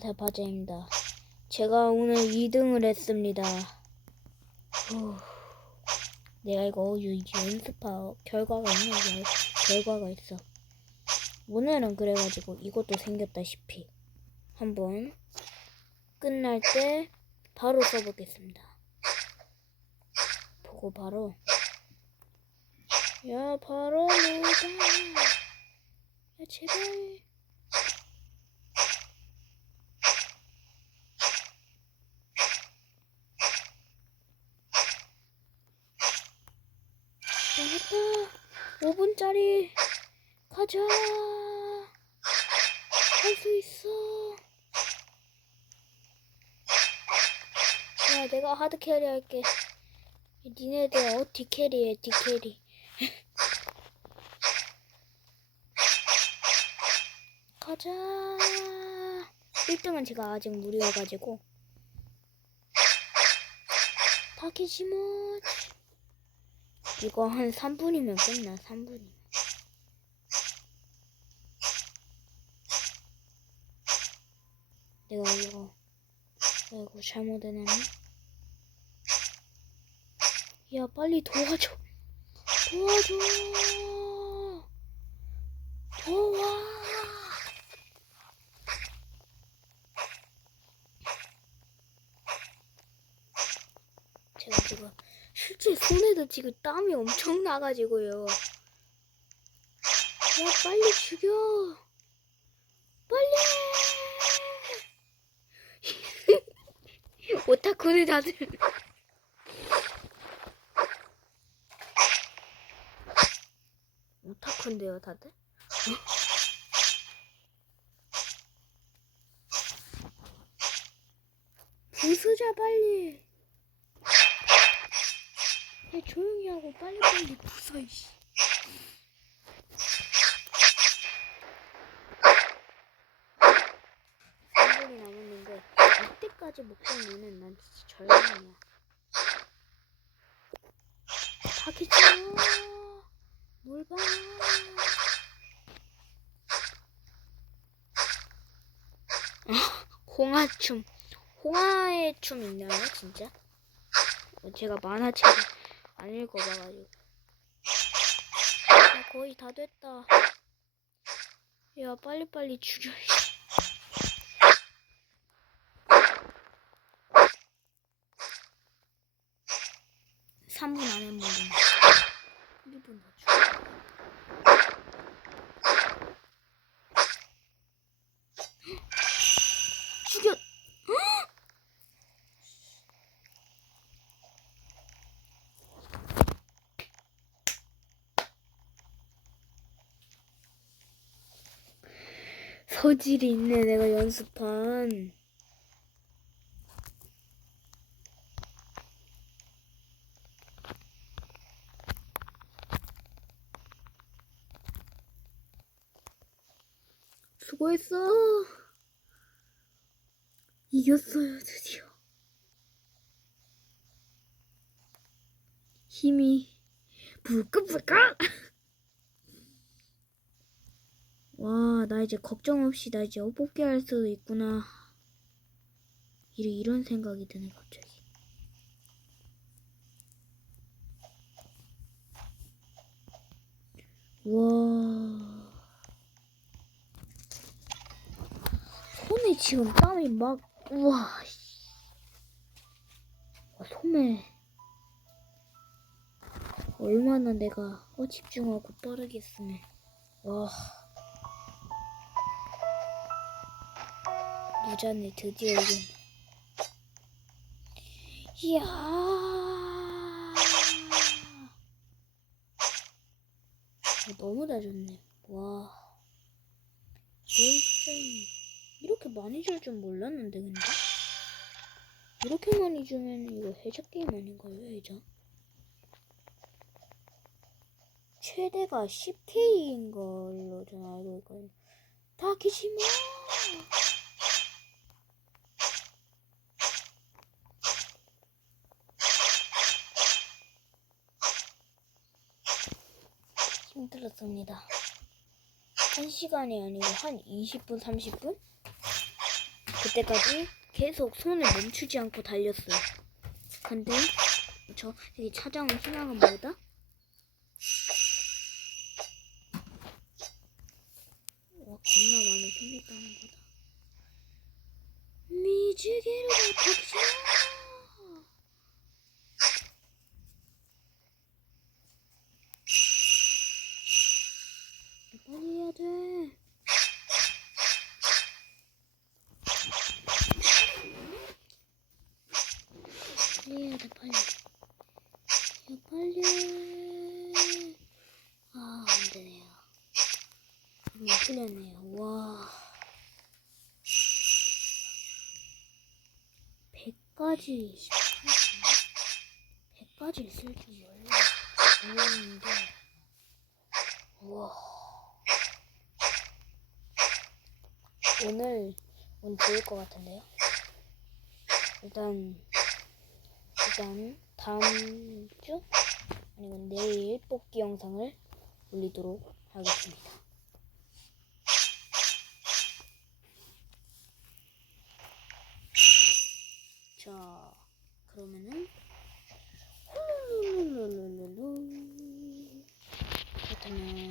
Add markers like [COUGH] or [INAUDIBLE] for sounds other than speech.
아사파자입니다. 제가 오늘 2등을 했습니다. 후, 내가 이거 유- 연습하 결과가 게 결과가 있어. 오늘은 그래가지고 이것도 생겼다시피 한번 끝날 때 바로 써보겠습니다. 보고 바로 야 바로 내가 야 제발 나왔다 5분짜리 가자 할 수 있어. 야 내가 하드 캐리 할게. 니네들 어 디캐리해 디캐리? 가자. [LAUGHS] 1등은 제가 아직 무리여가지고. 타키시모 이거 한 3분이면 끝나 3분이면. 내가 이거 아이고 잘못해놨네 야 빨리 도와줘. 도와줘 도와 제가 지금 실제 손에도 지금 땀이 엄청 나가지고요. 야 빨리 죽여. 빨리. [LAUGHS] 오타쿠네 다들. 오타쿠인데요 다들? 부수자 빨리 야 조용히 하고 빨리빨리 부숴 이씨. 한 분이 남았는데 이때까지 못 깨면은 난 진짜 절망이야. 다키치요 물방 홍화춤. 홍화의 춤 있나요 진짜? 어, 제가 만화책을 안 읽어봐가지고. 야, 거의 다 됐다. 야 빨리빨리 죽여 3분 안에 먹으면 1분 더죽여 죽여 소질이 있네 내가 연습한. 수고했어. 이겼어요 드디어. 힘이 불끈불끈 와, 나 이제 걱정 없이 나 이제 옷 뽑기 할 수도 있구나. 이런, 이런 생각이 드네, 갑자기. 와. 손에 지금 땀이 막, 우와. 씨. 와, 손에. 얼마나 내가 어, 집중하고 빠르게 쓰네. 와. 무자네 드디어 이긴. 이야. 아, 너무 잘 줬네. 와. 열점 이렇게 많이 줄 줄 몰랐는데 근데 이렇게 많이 주면 이거 해적 게임 아닌가요 해적? 최대가 10K인 걸로 전 알고 있거든요. 다키시마. 힘들었습니다. 한 시간이 아니고 한 20분, 30분? 그때까지 계속 손을 멈추지 않고 달렸어요. 근데 저 여기 찾아온 희망은 뭐다? 와 겁나 많이 생겼다는 거다. 미지기로 닥쳐. 빨리 해야 돼. 빨리 해야 돼 빨리. 야 빨리. 해. 아 안되네요. 못 풀렸네요. 와. 100가지 100가지 있을 줄 몰라 몰랐는데. 우와. 오늘 오늘 좋을 것 같은데요? 일단 일단 다음 주? 아니면 내일 뽑기 영상을 올리도록 하겠습니다 자, 그러면은 그렇다면